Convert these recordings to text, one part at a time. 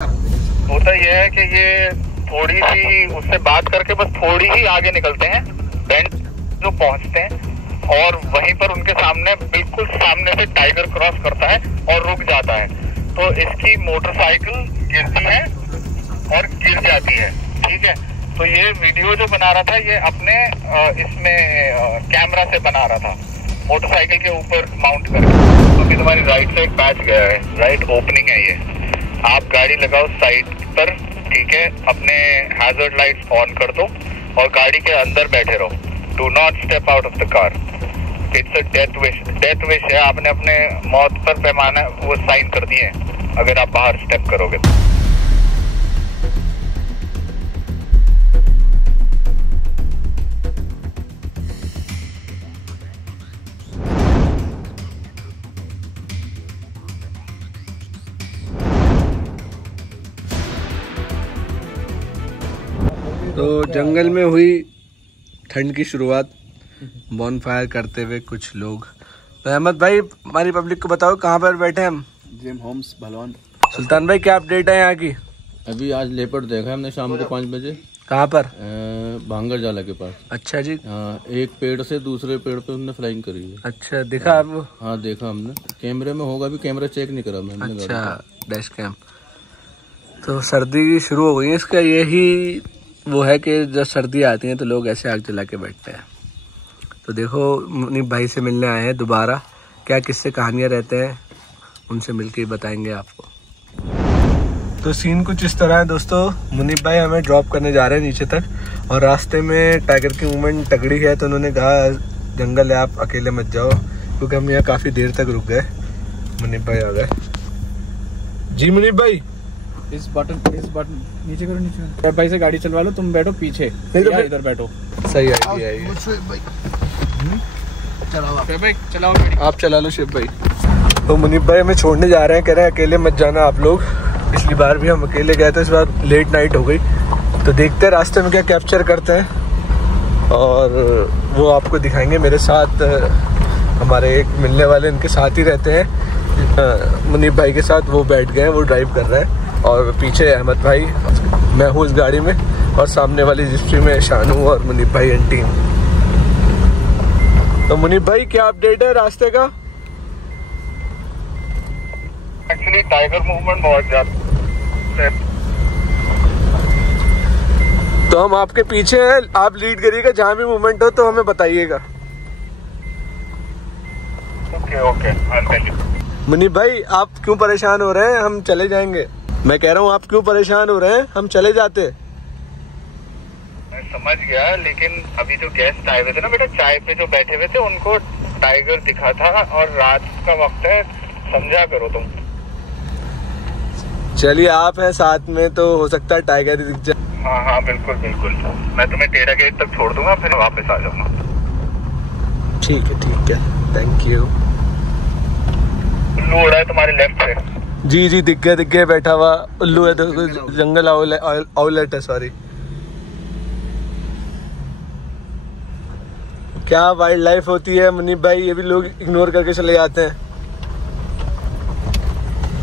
होता यह है कि ये थोड़ी सी उससे बात करके बस थोड़ी ही आगे निकलते हैं, बेंड जो पहुंचते हैं और वहीं पर उनके सामने बिल्कुल सामने से टाइगर क्रॉस करता है और रुक जाता है। तो इसकी मोटरसाइकिल गिरती है और गिर जाती है। ठीक है, तो ये वीडियो जो बना रहा था ये अपने इसमें कैमरा से बना रहा था, मोटरसाइकिल के ऊपर माउंट करके। तो अभी तुम्हारी राइट साइड पैच गया है, राइट ओपनिंग है ये। आप गाड़ी लगाओ साइड पर, ठीक है, अपने हैजर्ड लाइट्स ऑन कर दो और गाड़ी के अंदर बैठे रहो। Do not step out of the car. It's a death wish. Death wish है, आपने अपने मौत पर पैमाना वो साइन कर दिए अगर आप बाहर स्टेप करोगे। तो जंगल में हुई ठंड की शुरुआत, बॉनफायर करते हुए कुछ लोग। तो अहमद भाई, हमारी पब्लिक को बताओ कहाँ पर बैठे हैं हम? Gym Holmes भलवान। सुल्तान भाई, क्या अपडेट है यहाँ की? अभी आज लेपर्ड देखा हमने शाम को 5 बजे। कहाँ पर? भांगर जाला के पास। अच्छा जी। हाँ, एक पेड़ से दूसरे पेड़ पे हमने फ्लाइंग करी है। अच्छा, दिखा आपको? हाँ देखा हमने, कैमरे में होगा भी, कैमरा चेक नहीं करा मैंने। अच्छा, डैश कैम। तो सर्दी शुरू हो गई है, इसका यही वो है कि जब सर्दी आती है तो लोग ऐसे आग जला के बैठते हैं। तो देखो, मुनीब भाई से मिलने आए हैं दोबारा। क्या किससे कहानियाँ रहते हैं, उनसे मिलके बताएंगे आपको। तो सीन कुछ इस तरह है दोस्तों। मुनीब भाई हमें ड्रॉप करने जा रहे हैं नीचे तक और रास्ते में टाइगर की मूवमेंट तगड़ी है, तो उन्होंने कहा जंगल है, आप अकेले मत जाओ, क्योंकि हम यहाँ काफ़ी देर तक रुक गए। मुनीब भाई आ गए जी। मुनीब भाई, इस बटन नीचे करो, नीचे भाई से गाड़ी चलवा लो, तुम बैठो पीछे या इधर बैठो। सही आइडिया है ये। चलाओ गाड़ी। आप चला लो शिव भाई। तो मुनीब भाई हमें छोड़ने जा रहे हैं, कह रहे हैं अकेले मत जाना आप लोग। पिछली बार भी हम अकेले गए थे, इस बार लेट नाइट हो गई। तो देखते हैं रास्ते में क्या कैप्चर करते हैं और वो आपको दिखाएंगे। मेरे साथ हमारे एक मिलने वाले इनके साथ ही रहते हैं, मुनीब भाई के साथ। वो बैठ गए हैं, वो ड्राइव कर रहे हैं और पीछे अहमद भाई, मैं हूँ इस गाड़ी में और सामने वाली जिप्सी में शानू और मुनीब भाई एंड टीम। तो मुनीब भाई, क्या अपडेट है रास्ते का? एक्चुअली टाइगर मूवमेंट बहुत ज्यादा है, तो हम आपके पीछे हैं, आप लीड करिएगा, जहाँ भी मूवमेंट हो तो हमें बताइएगा। Okay okay, I'll tell you। Munib भाई, आप क्यों परेशान हो रहे हैं? हम चले जाएंगे। मैं कह रहा हूँ आप क्यों परेशान हो रहे हैं, हम चले जाते। मैं समझ गया, लेकिन अभी जो गेस्ट आए हुए थे ना बेटा, चाय पे जो बैठे हुए थे, उनको टाइगर दिखा था और रात का वक्त है, समझा करो तुम। चलिए, आप हैं साथ में तो हो सकता है टाइगर दिख जाए। हाँ हाँ, बिल्कुल बिल्कुल। मैं तुम्हें टेढ़ा गेट तक छोड़ दूंगा, फिर वापस आ जाऊंगा। ठीक है, थैंक यू। उल्लू उड़ा है तुम्हारे लेफ्ट से। जी जी, दिख गया बैठा हुआ उल्लू है। तो जंगल आउलेट है, सॉरी। क्या वाइल्ड लाइफ होती है मुनीब भाई, ये भी लोग इग्नोर करके चले जाते हैं।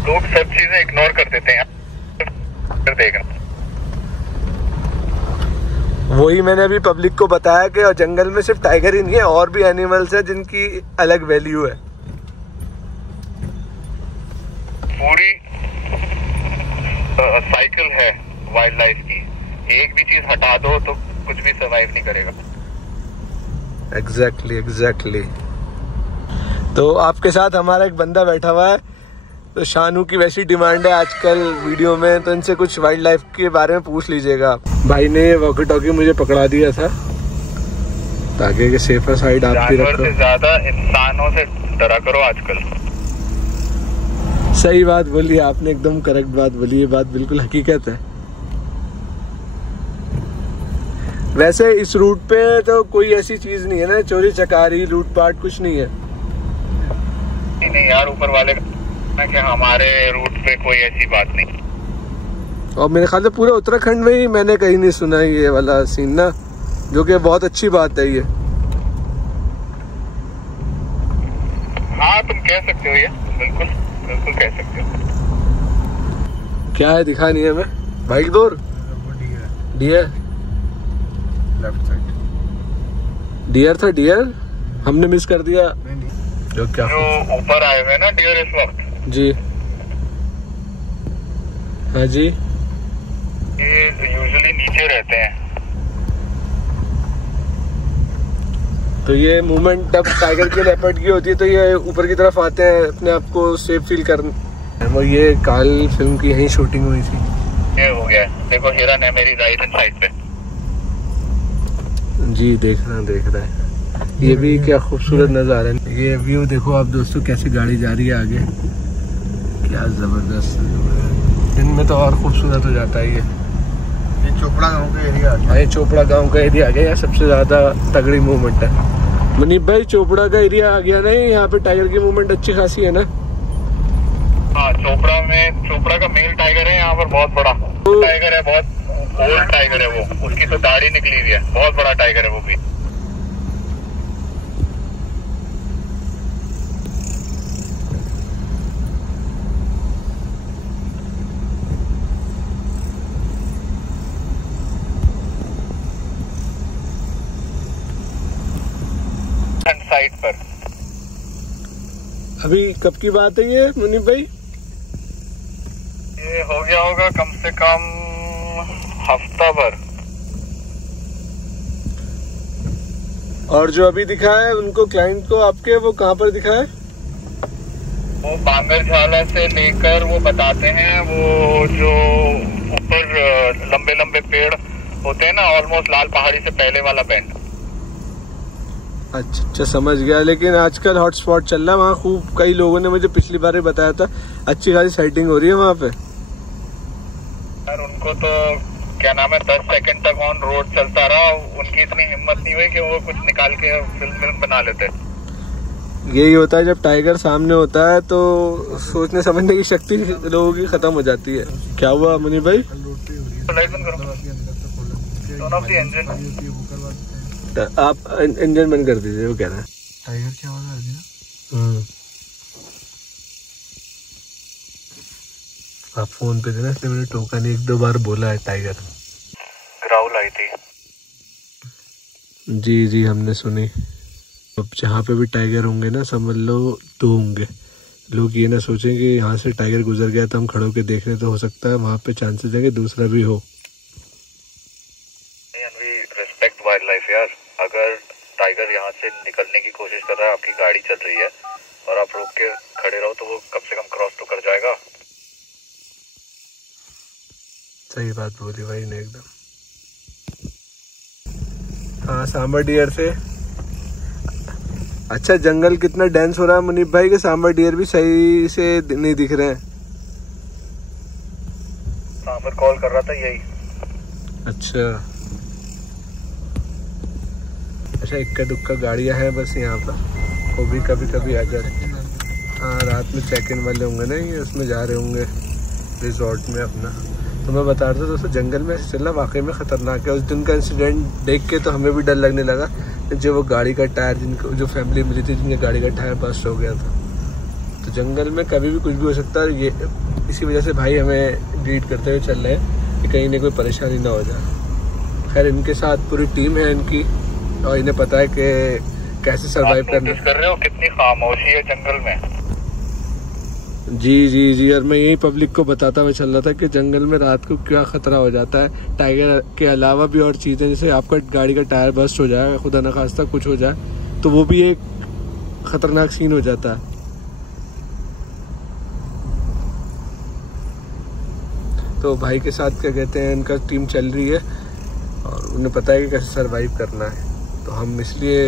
लोग सब चीजें इग्नोर कर देते हैं, देखना। वही मैंने अभी पब्लिक को बताया कि जंगल में सिर्फ टाइगर ही नहीं है, और भी एनिमल्स है जिनकी अलग वैल्यू है। पूरी साइकिल है वाइल्ड लाइफ की, एक भी चीज हटा दो तो कुछ भी सरवाइव नहीं करेगा। एग्जैक्टली। तो आपके साथ हमारा एक बंदा बैठा हुआ है, तो शानू की वैसी डिमांड है आजकल वीडियो में, तो इनसे कुछ वाइल्ड लाइफ के बारे में पूछ लीजिएगा। भाई ने वॉकी टॉकी मुझे पकड़ा दिया था ताकि कि सेफर साइड आप भी रखो। जानवर से ज्यादा इंसानों से डरा करो आजकल। सही बात बोली आपने, एकदम करेक्ट बात बोली, ये बात बिल्कुल हकीकत है। वैसे इस रूट पे तो कोई ऐसी चीज नहीं है ना, चोरी चकारी लूटपाट कुछ नहीं है। नहीं यार, ऊपर वाले का कि हमारे रूट पे कोई ऐसी बात नहीं। और मेरे ख्याल से पूरे उत्तराखंड में ही मैंने कहीं नहीं सुना ये वाला सीन ना, जो कि बहुत अच्छी बात है ये। हाँ, तुम कह सकते हो ये, बिल्कुल कह सकते हो। क्या है दिखा नहीं है हमें। बाइक दूर डियर लेफ्ट साइड डियर था, डियर हमने मिस कर दिया। जो क्या जो ऊपर आए हुए ना डियर इस वक्त, जी हाँ जी, ये यूजुअली नीचे रहते हैं। तो ये मूवमेंट जब टाइगर की लेपर्ड की होती है तो ये ऊपर की तरफ आते हैं अपने आप को सेफ फील करने। वो ये काल फिल्म की यही शूटिंग हुई थी। ये हो गया, देखो हिरन है मेरी राइट हैंड साइड पे। जी देख रहा है। ये भी क्या खूबसूरत नज़ारा है। ये व्यू देखो आप दोस्तों, कैसे गाड़ी जा रही है आगे, क्या जबरदस्त। दिन में तो और खूबसूरत हो जाता है। ये चोपड़ा गांव का एरिया आ गया। ये चोपड़ा गांव का एरिया आ गया। यहाँ सबसे ज्यादा तगड़ी मूवमेंट है। मनीप भाई चोपड़ा का एरिया आ गया नहीं, यहाँ पे टाइगर की मूवमेंट अच्छी खासी है ना। हाँ, चोपड़ा का मेल टाइगर है यहाँ पर, बहुत बड़ा टाइगर है, बहुत ओल्ड टाइगर है वो। उसकी तो दाढ़ी निकली हुई है, बहुत बड़ा टाइगर है वो भी। साइड पर अभी कब की बात है ये मुनीब भाई? ये हो गया होगा कम से कम हफ्ता भर। और जो अभी दिखा है उनको क्लाइंट को आपके, वो कहाँ पर दिखा है? वो बांगरझाला से लेकर वो बताते हैं, वो जो ऊपर लंबे लंबे पेड़ होते हैं ना, ऑलमोस्ट लाल पहाड़ी से पहले वाला बैंड। अच्छा समझ गया। लेकिन आजकल हॉटस्पॉट चल रहा है वहाँ खूब, कई लोगों ने मुझे पिछली बार ही बताया था, अच्छी खासी साइटिंग हो रही है वहाँ पे। यार उनको तो क्या नाम है, 10 सेकंड तक ऑन रोड चलता रहा, उनकी इतनी हिम्मत नहीं हुई कि वो कुछ निकाल के फिल्म बना लेते। यही होता है जब टाइगर सामने होता है तो सोचने समझने की शक्ति लोगों की खत्म हो जाती है। क्या हुआ मुनीब भाई? लाइट बंद करो, दोनों की इंजन। आप इंजन बंद कर दीजिए, वो कह रहा है टाइगर क्या आवाज आ रही है? आप फोन पे थे ना, इसलिए मैंने टोका नहीं, 1-2 बार बोला है टाइगर। ग्राउल आई थी। जी हमने सुनी। अब जहाँ पे भी टाइगर होंगे ना, समझ लो 2 होंगे। लोग ये ना सोचें कि यहाँ से टाइगर गुजर गया तो हम खड़े होकर देख रहे, तो हो सकता है वहाँ पे चांसेस है कि दूसरा भी हो। रिस्पेक्ट वाइल्ड लाइफ यार। अगर टाइगर यहाँ से निकलने की कोशिश कर रहा है, आपकी गाड़ी चल रही है और आप रोक के खड़े रहो, तो वो कम से कम क्रॉस तो कर जाएगा। सही बात बोली भाई ने एकदम। हाँ, सांबर डियर से। अच्छा, जंगल कितना डेंस हो रहा है मुनीब भाई के सांबर डियर भी सही से नहीं दिख रहे हैं। सांबर कॉल कर रहा था यही। अच्छा इक्का दुक्का गाड़ियां हैं बस यहाँ पर, वो भी कभी कभी आ जाते। हाँ, रात में चेक इन वाले होंगे ना, ये उसमें जा रहे होंगे रिजॉर्ट में अपना। तो मैं बता रहा था दोस्तों, जंगल में चलना वाकई में ख़तरनाक है। उस दिन का इंसिडेंट देख के तो हमें भी डर लगने लगा, जो वो गाड़ी का टायर, जिनको जो फैमिली मिली थी जिनके गाड़ी का टायर बस्ट हो गया था। तो जंगल में कभी भी कुछ भी हो सकता है। ये इसी वजह से भाई हमें ग्रीड करते हुए चल रहे हैं कि कहीं ना कोई परेशानी ना हो जाए। खैर इनके साथ पूरी टीम है इनकी, और इन्हें पता है कि कैसे सरवाइव करना। कर रहे हो कितनी खामोशी है जंगल में। जी और मैं यही पब्लिक को बताता हुआ चल रहा था कि जंगल में रात को क्या खतरा हो जाता है। टाइगर के अलावा भी और चीज़ें, जैसे आपका गाड़ी का टायर बस्ट हो जाए, खुदा न खास्ता कुछ हो जाए, तो वो भी एक खतरनाक सीन हो जाता है। तो भाई के साथ क्या कहते हैं, इनका टीम चल रही है और उन्हें पता है कि कैसे सरवाइव करना है। तो हम इसलिए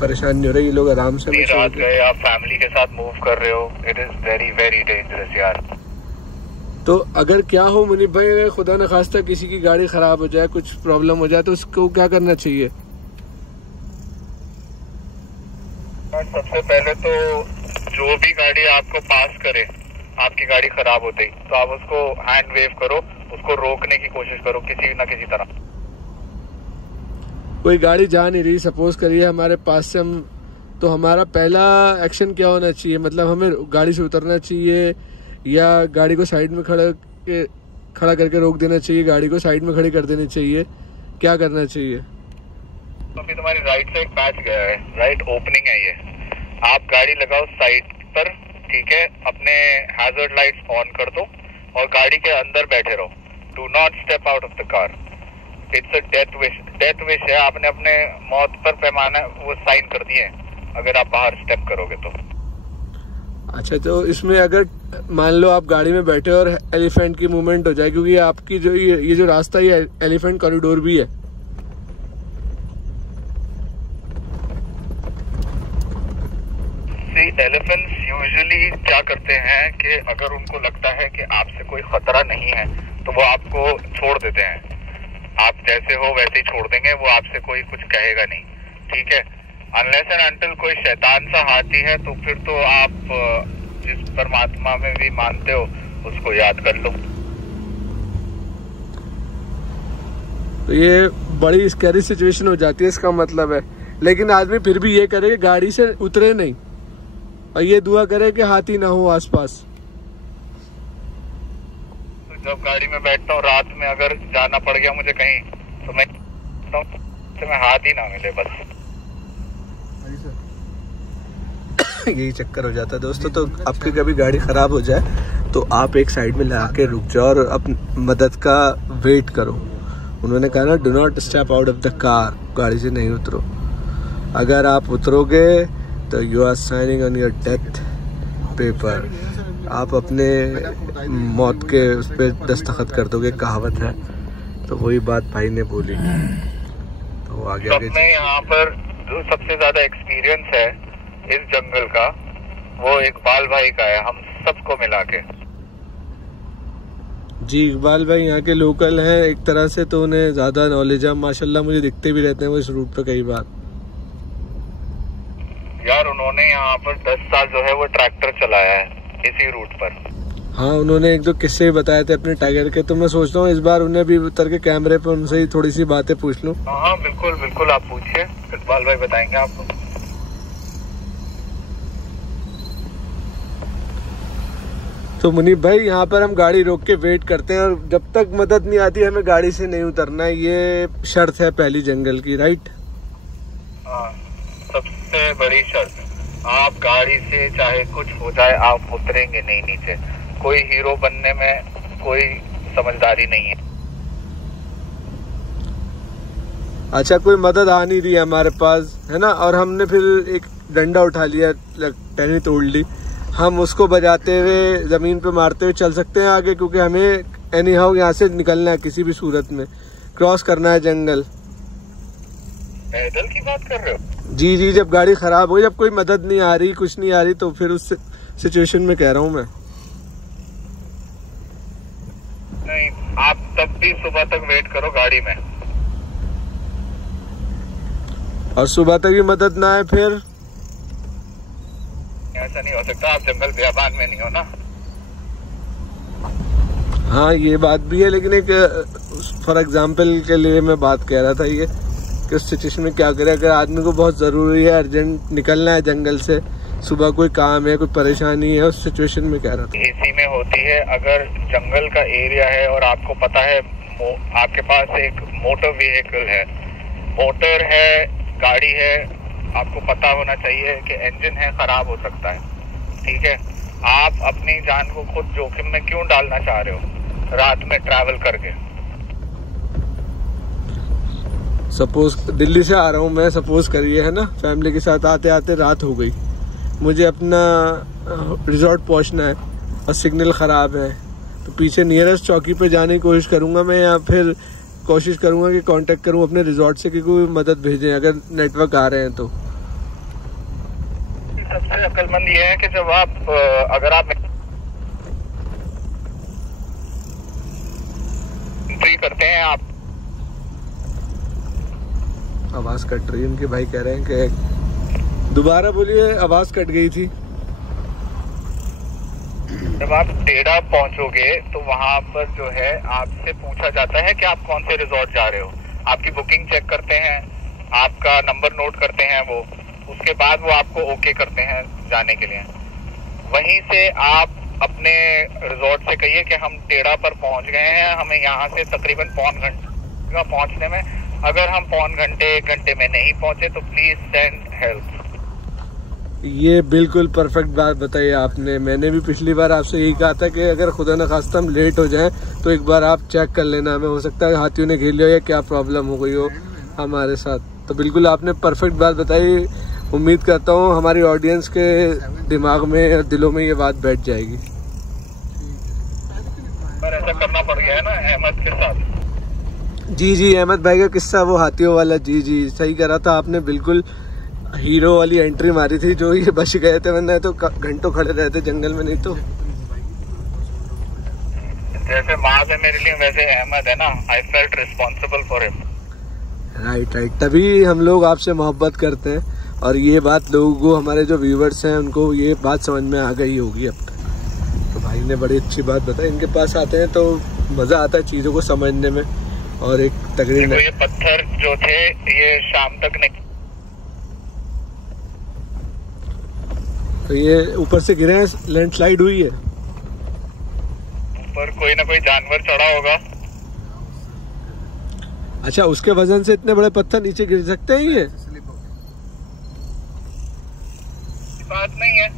परेशान नहीं हो रहे, ये लोग आराम से। रात गए, आप फैमिली के साथ मूव कर रहे हो, it is very very dangerous यार। तो अगर क्या हो मुनीब भाई, अगर खुदा न खास्ता किसी की गाड़ी खराब हो जाए, कुछ प्रॉब्लम हो जाए, तो उसको क्या करना चाहिए? सबसे पहले तो जो भी गाड़ी आपको पास करे, आपकी गाड़ी खराब होते ही, तो आप उसको हैंड वेव करो, उसको रोकने की कोशिश करो किसी न किसी तरह। कोई गाड़ी जा नहीं रही, सपोज करिए हमारे पास से हम, तो हमारा पहला एक्शन क्या होना चाहिए? मतलब हमें गाड़ी से उतरना चाहिए या गाड़ी को साइड में खड़ा करके रोक देना चाहिए, गाड़ी को साइड में खड़ी कर देनी चाहिए, क्या करना चाहिए? अभी तुम्हारी राइट से एक पैच गया है, राइट ओपनिंग है ये। आप गाड़ी लगाओ साइड पर, ठीक है, अपने हैजर्ड लाइट्स ऑन कर दो और गाड़ी के अंदर बैठे रहो। Do not step out of the car. It's a death wish. Death wish है, आपने अपने मौत पर पैमाना वो साइन कर दिए अगर आप बाहर स्टेप करोगे तो। अच्छा, तो इसमें अगर मान लो आप गाड़ी में बैठे और एलिफेंट की मूवमेंट हो जाए, क्योंकि आपकी जो ये जो रास्ता ये एलिफेंट कॉरिडोर भी है, एलिफेंट्स यूजुअली क्या करते हैं कि अगर उनको लगता है कि आपसे कोई खतरा नहीं है तो वो आपको छोड़ देते हैं। आप जैसे हो वैसे ही छोड़ देंगे, वो आपसे कोई कुछ कहेगा नहीं, ठीक है। अनलेस एंड अनटिल कोई शैतान सा हाथी है तो फिर तो आप जिस परमात्मा में भी मानते हो उसको याद कर लो। तो ये बड़ी स्कैरी सिचुएशन हो जाती है, इसका मतलब है। लेकिन आदमी फिर भी ये करे कि गाड़ी से उतरे नहीं और ये दुआ करे कि हाथी ना हो आसपास। तो जब गाड़ी में बैठता हूँ रात में, अगर जाना पड़ गया मुझे कहीं, तो मैं हाथ ही ना मिले बस। यही चक्कर हो जाता है दोस्तों। तो आपकी कभी गाड़ी खराब हो जाए तो आप एक साइड में लगा के रुक जाओ और अपनी मदद का वेट करो। उन्होंने कहा ना, do not step out of the car, गाड़ी से नहीं उतरो। अगर आप उतरोगे तो you are signing on your death paper, आप अपने मौत के उस पर दस्तखत कर दोगे, कहावत है। तो वही बात भाई ने बोली। तो आगे मैं यहाँ पर जो सबसे ज्यादा एक्सपीरियंस है इस जंगल का, वो इकबाल भाई का है, हम सबको मिला के। जी, इकबाल भाई यहाँ के लोकल हैं एक तरह से, तो उन्हें ज्यादा नॉलेज है माशाल्लाह। मुझे दिखते भी रहते हैं वो इस रूट पर कई बार। यार उन्होंने यहाँ पर 10 साल जो है वो ट्रैक्टर चलाया है इसी रूट पर। हाँ, उन्होंने एक दो किस्से बताए थे अपने टाइगर के। तो मैं सोचता हूँ इस बार उन्हें भी उतर के कैमरे पर उनसे ही थोड़ी सी बातें पूछ लूँ। हाँ बिल्कुल बिल्कुल, आप पूछिए, इकबाल भाई बताएंगे आपको। तो मुनीब भाई, यहाँ पर हम गाड़ी रोक के वेट करते हैं और जब तक मदद नहीं आती हमें गाड़ी से नहीं उतरना है, ये शर्त है पहली जंगल की, राइट? हाँ, सबसे बड़ी शर्त। आप गाड़ी से चाहे कुछ हो जाए आप उतरेंगे नहीं नीचे। कोई हीरो बनने में कोई समझदारी नहीं है। अच्छा, कोई मदद आ नहीं रही है हमारे पास, है ना, और हमने फिर एक डंडा उठा लिया, टहनी तोड़ ली, हम उसको बजाते हुए जमीन पे मारते हुए चल सकते हैं आगे, क्योंकि हमें एनी हाउ यहाँ से निकलना है, किसी भी सूरत में क्रॉस करना है जंगल। पैदल की बात कर रहे हो? जी जी, जब गाड़ी खराब हो, जब कोई मदद नहीं आ रही, कुछ नहीं आ रही, तो फिर उस सिचुएशन में कह रहा हूँ मैं। नहीं, आप तब भी सुबह तक वेट करो गाड़ी में। और सुबह तक भी मदद ना आए फिर? ऐसा नहीं हो सकता, आप जंगल बियाबान में नहीं हो ना। हाँ, ये बात भी है, लेकिन एक फॉर एग्जाम्पल के लिए मैं बात कह रहा था ये कि उस सिचुएशन में क्या करे। अगर आदमी को बहुत ज़रूरी है, अर्जेंट निकलना है जंगल से, सुबह कोई काम है, कोई परेशानी है, उस सिचुएशन में कह रहा था। इसी में होती है, अगर जंगल का एरिया है और आपको पता है आपके पास एक मोटर व्हीकल है, मोटर है, गाड़ी है, आपको पता होना चाहिए कि इंजन है, खराब हो सकता है, ठीक है। आप अपनी जान को खुद जोखिम में क्यों डालना चाह रहे हो रात में ट्रैवल करके? सपोज दिल्ली से आ रहा हूँ मैं, सपोज करिए, है ना, फैमिली के साथ आते आते रात हो गई, मुझे अपना रिजॉर्ट पहुँचना है और सिग्नल ख़राब है, तो पीछे नियरेस्ट चौकी पे जाने की कोशिश करूँगा मैं, या फिर कोशिश करूँगा कि कांटेक्ट करूँ अपने रिजॉर्ट से कि कोई मदद भेजें अगर नेटवर्क आ रहे हैं तो। सबसे अक्लमंद ये है कि जब आप अगर आप एंट्री करते हैं, आप आवाज कट रही है उनके, भाई कह रहे हैं कि दोबारा बोलिए, आवाज कट गई थी। जब आप डेरा पहुंचोगे तो वहां पर जो है आपसे पूछा जाता है कि आप कौन से रिजॉर्ट जा रहे हो। आपकी बुकिंग चेक करते हैं, आपका नंबर नोट करते हैं वो, उसके बाद वो आपको ओके करते हैं जाने के लिए। वहीं से आप अपने रिजॉर्ट से कहिए कि हम टेढ़ा पर पहुंच गए हैं, हमें यहाँ से तकरीबन पौन घंटे का पहुंचने में। अगर हम पौन घंटे 1 घंटे में नहीं पहुंचे तो प्लीज सेंड हेल्प। ये बिल्कुल परफेक्ट बात बताई आपने। मैंने भी पिछली बार आपसे यही कहा था कि अगर खुदा न खास्ता हम लेट हो जाएं तो एक बार आप चेक कर लेना, हमें हो सकता है हाथियों ने घेर लिया या क्या प्रॉब्लम हो गई हो हमारे साथ। तो बिल्कुल आपने परफेक्ट बात बताई। उम्मीद करता हूँ हमारी ऑडियंस के दिमाग में और दिलों में ये बात बैठ जाएगी। पर ऐसा करना पड़ गया है ना अहमद के साथ। जी अहमद भाई का किस्सा वो हाथियों वाला, जी सही करा था आपने। बिल्कुल हीरो वाली एंट्री मारी थी जो ये बच गए थे, वरना तो घंटों खड़े रहते जंगल में। नहीं तो जैसे माँ है मेरे लिए वैसे अहमद है ना, I felt responsible for him. Right तभी हम लोग आपसे मोहब्बत करते हैं और ये बात लोगों को, हमारे जो व्यूवर्स हैं उनको ये बात समझ में आ गई होगी अब तक। तो भाई ने बड़ी अच्छी बात बताई। इनके पास आते हैं तो मजा आता है चीजों को समझने में। और एक तकरीर ये पत्थर जो थे ये शाम तक नहीं, तो ये ऊपर से गिरे हैं, लैंडस्लाइड हुई है। ऊपर कोई ना कोई जानवर चढ़ा होगा। अच्छा, उसके वजन से इतने बड़े पत्थर नीचे गिर सकते हैं ये? बात नहीं है,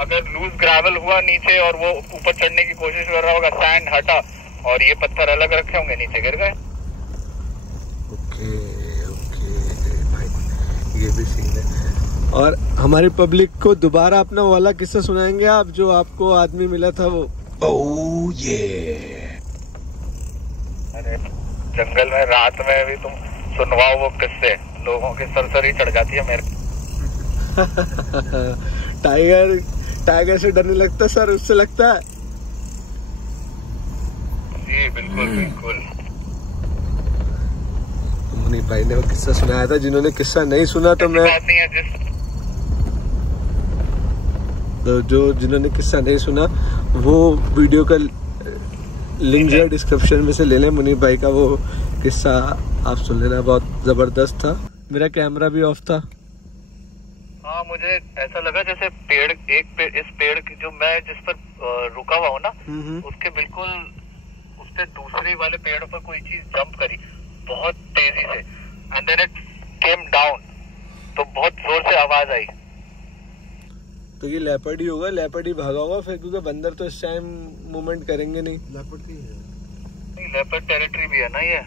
अगर लूज ग्रेवल हुआ नीचे और वो ऊपर चढ़ने की कोशिश कर रहा होगा, सैंड हटा और ये पत्थर अलग रखे होंगे, नीचे गिर गए। ओके भाई, ये भी सीन है। और हमारी पब्लिक को दोबारा अपना वाला किस्सा सुनाएंगे आप, जो आपको आदमी मिला था वो? ओह ये अरे जंगल में रात में भी तुम सुनवाओ वो किस्से, लोगों की सरसरी चढ़ जाती है मेरे। टाइगर से डरने लगता सर, उससे लगता है? जी बिल्कुल। मुनीब भाई ने वो किस्सा सुनाया था। जिन्होंने किस्सा नहीं सुना तो मैं बात नहीं है जिन्होंने किस्सा नहीं सुना वो वीडियो का लिंक जो है डिस्क्रिप्शन में से ले लें। मुनीब भाई का वो किस्सा आप सुन लेना, बहुत जबरदस्त था। मेरा कैमरा भी ऑफ था। हाँ, मुझे ऐसा लगा जैसे इस पेड़ की जो मैं जिस पर रुका हुआ हूँ ना, उसके बिल्कुल उसके दूसरे वाले पेड़ पर कोई चीज जंप करी बहुत तेजी से, and then it came down, तो बहुत जोर से आवाज आई। तो ये लेपर्ड ही होगा, लेपर्ड ही भागा होगा फिर, क्योंकि बंदर तो इस टाइम मूवमेंट करेंगे नहीं। लेपर्ड टेरिटरी भी है ना ये।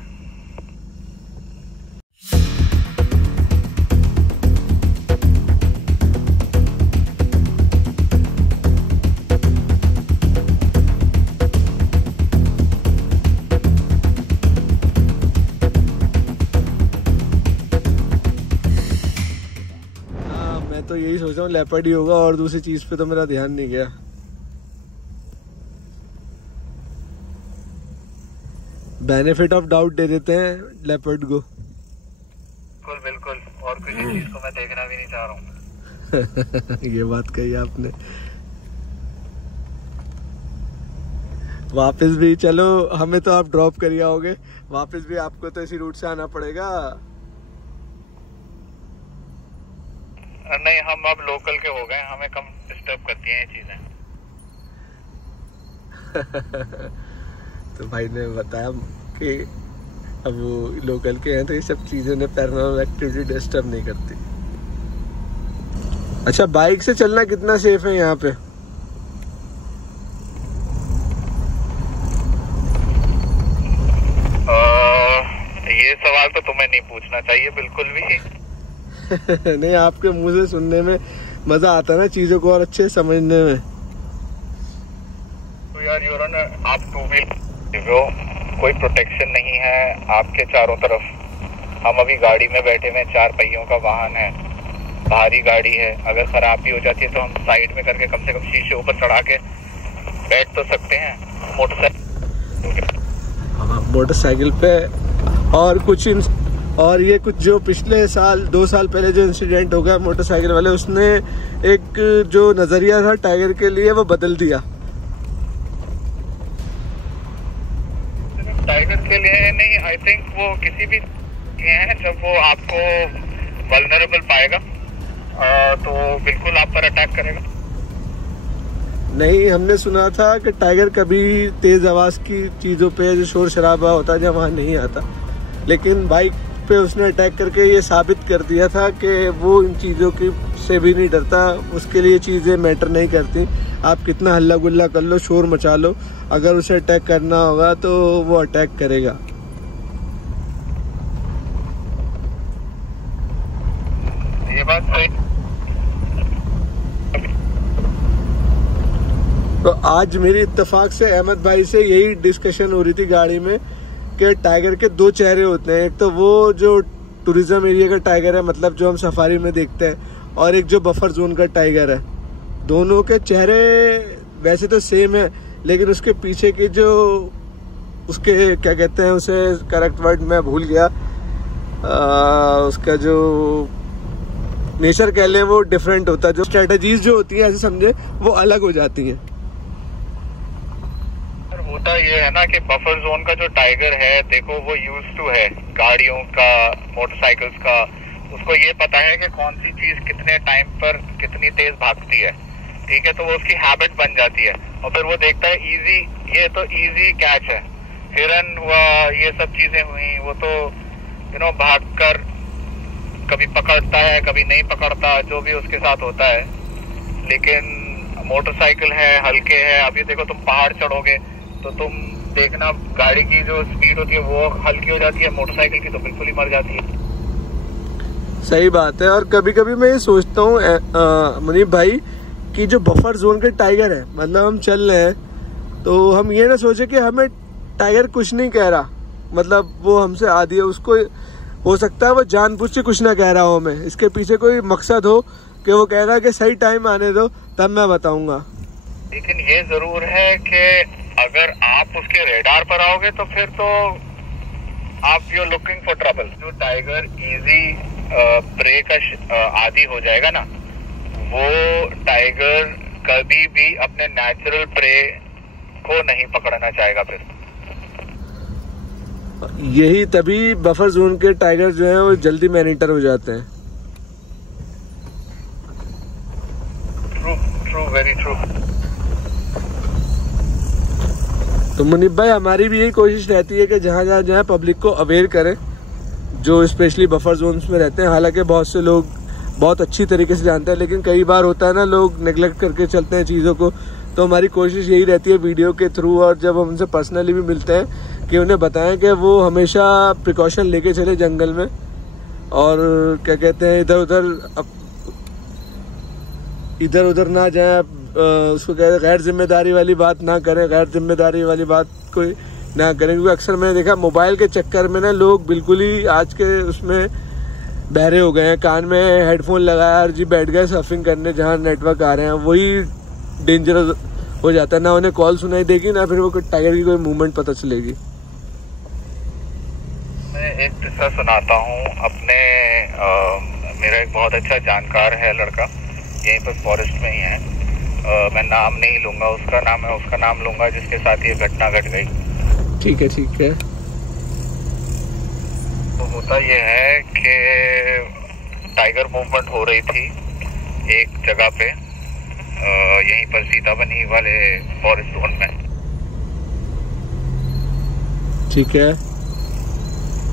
तो यही सोच रहा हूँ लेपर्ड ही होगा, और दूसरी चीज पे तो मेरा ध्यान नहीं गया। बेनिफिट ऑफ डाउट दे देते हैं लेपर्ड को। बिल्कुल, और किसी चीज को मैं देखना भी नहीं चाह रहा हूँ। ये बात कही आपने। वापस भी चलो, हमें तो आप ड्रॉप कर आओगे, वापस भी आपको तो इसी रूट से आना पड़ेगा। नहीं, हम अब लोकल के हो गए, हमें कम डिस्टर्ब करती हैं ये चीजें। तो भाई ने बताया कि अब वो लोकल के हैं तो ये सब चीजें ने पैरानॉर्मल एक्टिविटी डिस्टर्ब नहीं करती। अच्छा, बाइक से चलना कितना सेफ है यहाँ पे? ये सवाल तो तुम्हें नहीं पूछना चाहिए बिल्कुल भी। नहीं, आपके मुंह से सुनने में मजा आता है ना चीजों को और अच्छे समझने में। तो यार आप टू व्हीलर हो, कोई प्रोटेक्शन नहीं है आपके चारों तरफ। हम अभी गाड़ी में बैठे हुए, 4 पहियों का वाहन है, भारी गाड़ी है, अगर खराब भी हो जाती है तो हम साइड में करके कम से कम शीशे ऊपर चढ़ा के बैठ तो सकते हैं। मोटरसाइकिल पे और ये कुछ जो पिछले साल 2 साल पहले जो इंसिडेंट हो गया मोटरसाइकिल वाले, उसने एक जो नजरिया था टाइगर के लिए वो बदल दिया। टाइगर के लिए नहीं, आई थिंक वो किसी भी है, जब वो आपको वल्नरेबल पाएगा तो बिल्कुल आप पर अटैक करेगा। नहीं, हमने सुना था कि टाइगर कभी तेज आवाज की चीजों पे जो शोर शराबा होता है जहाँ वहाँ नहीं आता, लेकिन बाइक पे उसने अटैक करके ये साबित कर दिया था कि वो इन चीज़ों की से भी नहीं डरता। उसके लिए चीज़ें मैटर नहीं करती। आप कितना हल्ला गुल्ला कर लो, शोर मचा लो, अगर उसे अटैक करना होगा तो वो अटैक करेगा। ये बात सही। तो आज मेरी इत्तेफाक से अहमद भाई से यही डिस्कशन हो रही थी गाड़ी में कि टाइगर के दो चेहरे होते हैं। एक तो वो जो टूरिज्म एरिया का टाइगर है, मतलब जो हम सफारी में देखते हैं, और एक जो बफर जोन का टाइगर है। दोनों के चेहरे वैसे तो सेम है, लेकिन उसके पीछे की जो उसके क्या कहते हैं उसे, करेक्ट वर्ड मैं भूल गया, उसका जो नेचर कह लें वो डिफरेंट होता है। जो स्ट्रेटजीज जो होती है ऐसे समझे वो अलग हो जाती हैं। होता ये है ना कि बफर जोन का जो टाइगर है, देखो वो यूज टू है गाड़ियों का, मोटरसाइकिल्स का। उसको ये पता है कि कौन सी चीज कितने टाइम पर कितनी तेज भागती है, ठीक है। तो वो उसकी हैबिट बन जाती है और फिर वो देखता है इजी, ये तो इजी कैच है। हिरन हुआ, ये सब चीजें हुई, वो तो भाग कर कभी पकड़ता है कभी नहीं पकड़ता, जो भी उसके साथ होता है। लेकिन मोटरसाइकिल है, हल्के है। अभी देखो तुम पहाड़ चढ़ोगे तो तुम देखना गाड़ी की जो स्पीड होती है वो हल्की हो जाती है, मोटरसाइकिल की तो बिल्कुल ही मर जाती है। सही बात है। और कभी कभी मैं ये सोचता हूँ मुनीब भाई कि जो बफर जोन के टाइगर है, मतलब हम चल रहे हैं तो हम ये ना सोचे कि हमें टाइगर कुछ नहीं कह रहा, मतलब वो हमसे आदी है, उसको हो सकता है वो जानबूझ के कुछ ना कह रहा हो हमें, इसके पीछे कोई मकसद हो कि वो कह रहा है कि सही टाइम आने दो तब मैं बताऊंगा। लेकिन ये जरूर है कि अगर आप उसके रेडार पर आओगे तो फिर तो आप यू लुकिंग फॉर ट्रबल। जो टाइगर इजी प्रे का आदी हो जाएगा ना, वो टाइगर कभी भी अपने नेचुरल प्रे को नहीं पकड़ना चाहेगा। फिर यही तभी बफर जोन के टाइगर जो है वो जल्दी मैनिटर हो जाते हैं। True true, very true. तो मुनीब भाई हमारी भी यही कोशिश रहती है कि जहाँ जहाँ पब्लिक को अवेयर करें, जो स्पेशली बफर जोन्स में रहते हैं। हालांकि बहुत से लोग बहुत अच्छी तरीके से जानते हैं, लेकिन कई बार होता है ना लोग नेग्लेक्ट करके चलते हैं चीज़ों को। तो हमारी कोशिश यही रहती है वीडियो के थ्रू, और जब हम उनसे पर्सनली भी मिलते हैं, कि उन्हें बताएं कि वो हमेशा प्रिकॉशन लेके चले जंगल में, और क्या कहते हैं इधर उधर ना जाए। उसको कहते हैं गैर जिम्मेदारी वाली बात ना करें, गैर जिम्मेदारी वाली बात कोई ना करें। क्योंकि अक्सर मैंने देखा मोबाइल के चक्कर में ना लोग बिल्कुल ही आज के उसमें बहरे हो गए हैं। कान में हेडफोन लगाया और जी बैठ गए सर्फिंग करने, जहाँ नेटवर्क आ रहे हैं वही डेंजरस हो जाता है। ना उन्हें कॉल सुनाई देगी, ना फिर वो टाइगर की कोई मूवमेंट पता चलेगी। मैं एक किस्सा सुनाता हूँ अपने मेरा एक बहुत अच्छा जानकार है लड़का, यहीं पर फॉरेस्ट में ही है। मैं नाम नहीं लूंगा, उसका नाम है, उसका नाम लूंगा जिसके साथ ये घटना घट गई। ठीक है ठीक है। तो होता ये है कि टाइगर मूवमेंट हो रही थी एक जगह पे, यहीं पर सीताबनी वाले फॉरेस्ट जोन में। ठीक है।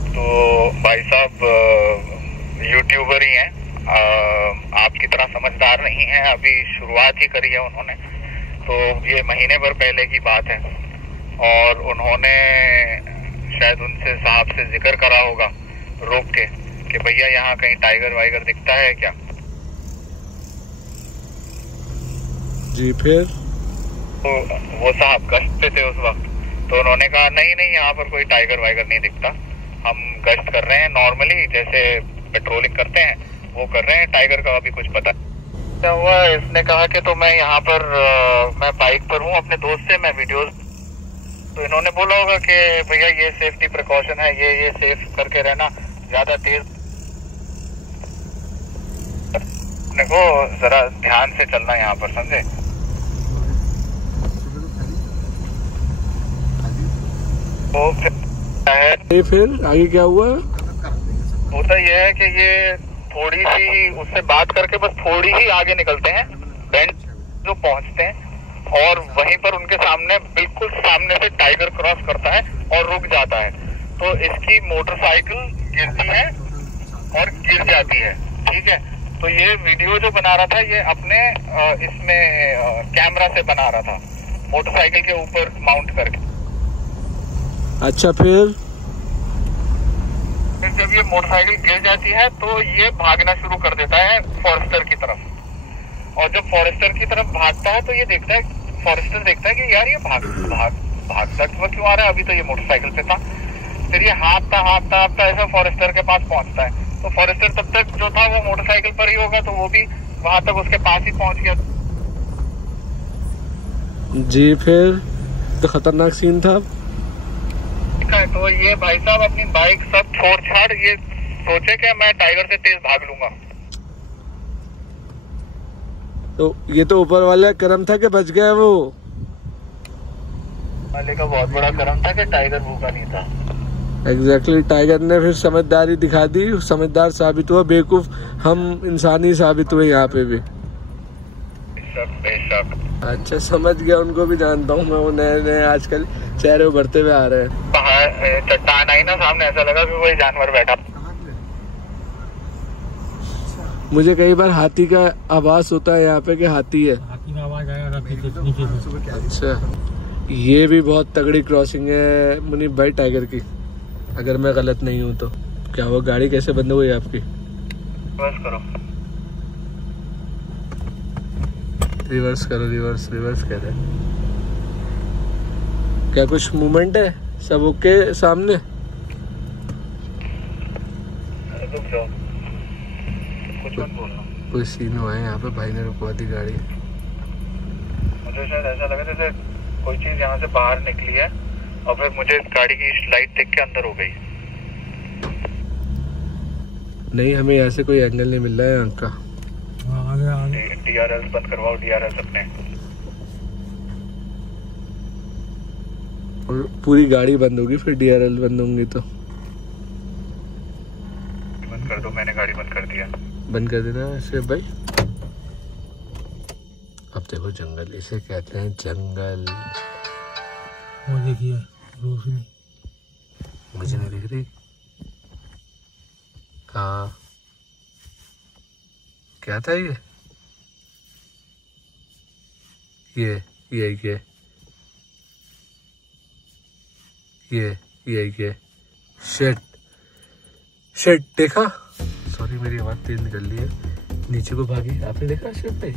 तो भाई साहब यूट्यूबर ही हैं, आपकी तरह समझदार नहीं है, अभी शुरुआत ही करी है उन्होंने। तो ये महीने भर पहले की बात है, और उन्होंने शायद उनसे साहब से जिक्र करा होगा रोक के कि भैया यहाँ कहीं टाइगर वाइगर दिखता है क्या। जी फिर तो वो साहब गश्त पे थे उस वक्त, तो उन्होंने कहा नहीं यहाँ पर कोई टाइगर वाइगर नहीं दिखता, हम गश्त कर रहे हैं नॉर्मली, जैसे पेट्रोलिंग करते हैं वो कर रहे हैं, टाइगर का अभी कुछ पता क्या हुआ। इसने कहा कि तो मैं यहाँ पर मैं बाइक पर हूँ अपने दोस्त से, मैं वीडियोस, तो इन्होंने बोला होगा कि भैया ये सेफ्टी प्रिकॉशन है, ये सेफ करके रहना, ज्यादा तेज देखो, जरा ध्यान से चलना यहाँ पर, समझे। तो फिर आगे क्या हुआ? होता यह है कि ये थोड़ी सी उससे बात करके बस थोड़ी ही आगे निकलते हैं, बेंड जो पहुंचते हैं, और वहीं पर उनके सामने बिल्कुल सामने से टाइगर क्रॉस करता है और रुक जाता है। तो इसकी मोटरसाइकिल गिरती है और गिर जाती है। ठीक है, तो ये वीडियो जो बना रहा था ये अपने इसमें कैमरा से बना रहा था, मोटरसाइकिल के ऊपर माउंट करके। अच्छा, फिर जब ये मोटरसाइकिल गिर जाती है तो ये भागना शुरू कर देता है फॉरेस्टर की तरफ। और जब फॉरेस्टर की तरफ भागता है तो ये देखता है, फॉरेस्टर देखता है कि यार ये भागता क्यों आ रहा है, अभी तो ये मोटरसाइकिल पे था। फिर ये हाँफता ऐसा फॉरेस्टर के पास पहुंचता है। तो फॉरेस्टर तब तक जो था वो मोटरसाइकिल पर ही होगा, तो वो भी वहां तक उसके पास ही पहुंच गया। जी, फिर तो खतरनाक सीन था। तो ये भाई साहब अपनी बाइक सब छोड़ छाड़ ये सोचे कि मैं टाइगर से तेज भाग लूंगा। तो ये तो ऊपर वाला करम था कि बच गया वो। वाले का बहुत बड़ा करम था कि टाइगर भूखा नहीं था। एग्जैक्टली, टाइगर ने फिर समझदारी दिखा दी, समझदार साबित हुआ, बेवकूफ हम इंसानी साबित हुए यहाँ पे भी। बेशक। अच्छा, समझ गया, उनको भी जानता हूँ मैं, वो नए नए आजकल चेहरे उभरते हुए आ रहे हैं। पहाड़ चट्टान आई ना सामने, ऐसा लगा कि कोई जानवर बैठा। मुझे कई बार हाथी का आवाज होता है यहाँ पे कि हाथी है। हाथी का आवाज आया नीचे। अच्छा, ये भी बहुत तगड़ी क्रॉसिंग है मुनीब भाई टाइगर की, अगर मैं गलत नहीं हूँ तो। क्या वो गाड़ी कैसे बंद हुई आपकी? बस करो, रिवर्स करो, रिवर्स कह रहे। क्या कुछ मूवमेंट है? सब ओके सामने? रुक जाओ, कुछ मत बोलना। कोई सीन हुआ है यहाँ पे, भाई ने रुकवा दी गाड़ी। मुझे शायद ऐसा लगा जैसे कोई चीज यहाँ से बाहर निकली है और फिर मुझे गाड़ी की लाइट देख के अंदर हो गई। नहीं, हमें यहाँ से कोई एंगल नहीं मिल रहा है यहाँ का। DRL बंद करवाओ, DRL अपने। और पूरी गाड़ी बंद होगी फिर DRL बंद होंगी तो। बंद कर दो, मैंने गाड़ी बंद कर दिया। बंद कर देना इसे भाई। अब देखो जंगल, इसे कहते हैं जंगल। वो देखिए रोशनी, मुझे नहीं दिख रही। कहाँ? क्या था ये? ये शेट देखा? सॉरी, मेरी आवाज तेज निकल रही है। नीचे को भागी, आपने देखा शेट भाई?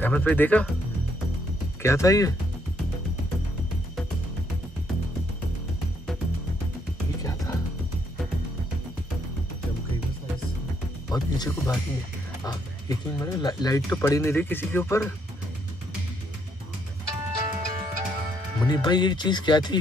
अहमद भाई देखा? क्या था ये क्या था? बहुत नीचे को भागी है। लेकिन मैंने लाइट तो पड़ी नहीं रही किसी के ऊपर। मुनीब भाई, ये चीज क्या थी?